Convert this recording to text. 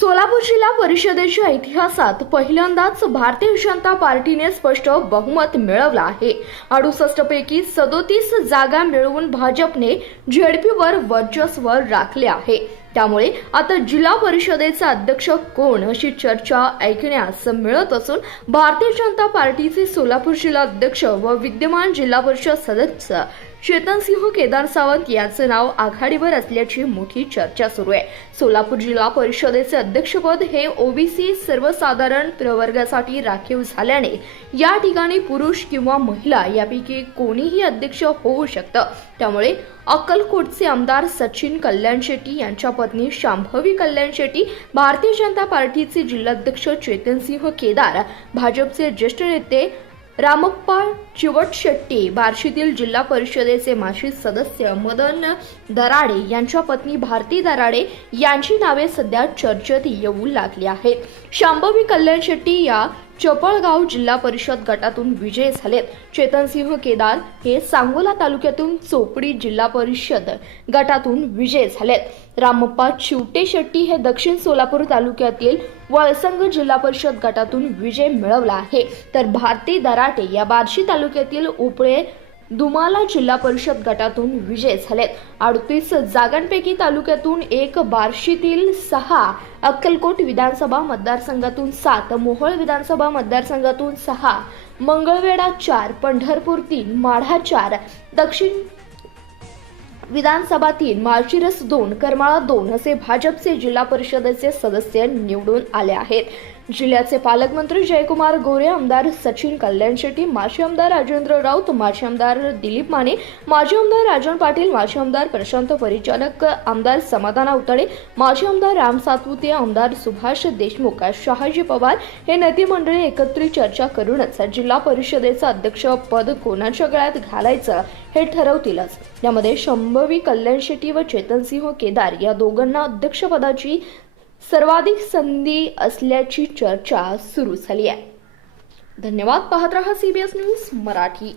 सोलापूर जिल्हा परिषदेच्या इतिहासात पहिल्यांदाच भारतीय जनता पार्टीने स्पष्ट बहुमत मिळवलं आहे. अडुसष्ट पैकी सदोतीस जागा मिळवून भाजपने झेडपीवर वर्चस्व राखले आहे. त्यामुळे आता जिल्हा परिषदेचा अध्यक्ष कोण अशी चर्चा ऐकण्यास मिळत असून भारतीय जनता पार्टीचे सोलापूर जिल्हा अध्यक्ष व विद्यमान जिल्हा परिषद सदस्य चेतनसिंह केदार सावंत यांचं नाव आघाडीवर असल्याची मोठी चर्चा सुरू आहे. सोलापूर जिल्हा परिषदेचे अध्यक्षपद हे ओबीसी सर्वसाधारण प्रवर्गासाठी राखीव झाल्याने या ठिकाणी पुरुष किंवा महिला यापैकी कोणीही अध्यक्ष होऊ शकतं. त्यामुळे अक्कलकोटचे आमदार सचिन कल्याण शेट्टी यांच्या पत्नी शांभवी कल्याण शेट्टी भारतीय जनता पार्टीचे जिल्हाध्यक्ष चेतनसिंह केदार भाजपचे ज्येष्ठ नेते रामप्पा चिवट शेट्टी बार्शीतील जिल्हा परिषदेचे माजी सदस्य मदन दराडे यांच्या पत्नी भारती दराडे यांची नावे सध्या चर्चेत येऊ लागली आहेत. शांभवी कल्याण शेट्टी या चपळगाव जिल्हा परिषद गटातून विजय झालेत. चेतनसिंह केदार हे सांगोला तालुक्यातून चोपडी जिल्हा परिषद गटातून विजय झालेत. रामप्पा चिवटे शेट्टी हे दक्षिण सोलापूर तालुक्यातील वळसंग जिल्हा परिषद गटातून विजय मिळवला आहे. तर भारती दराटे या बार्शी तालुक्यातील उपळे दुमाला जिल्हा परिषद गटातून विजय झालेत अडतीस जागांपैकी तालुक्यातून एक बार्शीतील सहा अक्कलकोट विधानसभा मतदारसंघातून सात मोहोळ विधानसभा मतदारसंघातून सहा मंगळवेढा चार पंढरपूर तीन माढा चार दक्षिण विधानसभा तीन माळशिरस दोन करमाळा दोन असे भाजपचे जिल्हा परिषदेचे सदस्य निवडून आले आहेत. जिल्ह्याचे पालकमंत्री जयकुमार गोरे आमदार सचिन कल्याण शेट्टी माजी आमदार राजेंद्र राऊत माजी आमदार दिलीप माने माजी आमदार राजन पाटील माजी आमदार प्रशांत परिचालक आमदार समाधान अवतडे माजी आमदार राम सातपुते आमदार सुभाष देशमुख शहाजी पवार हे नेते मंडळी एकत्रित चर्चा करूनच जिल्हा परिषदेचं अध्यक्ष पद कोणाच्या गळ्यात घालायचं हे ठरवतीलच. यामध्ये शंभवी कल्याण शेट्टी व चेतनसिंह केदार या दोघांना अध्यक्षपदाची सर्वाधिक संधी असल्याची चर्चा सुरू झाली आहे. धन्यवाद. पाहत रहा सीबीएस न्यूज मराठी.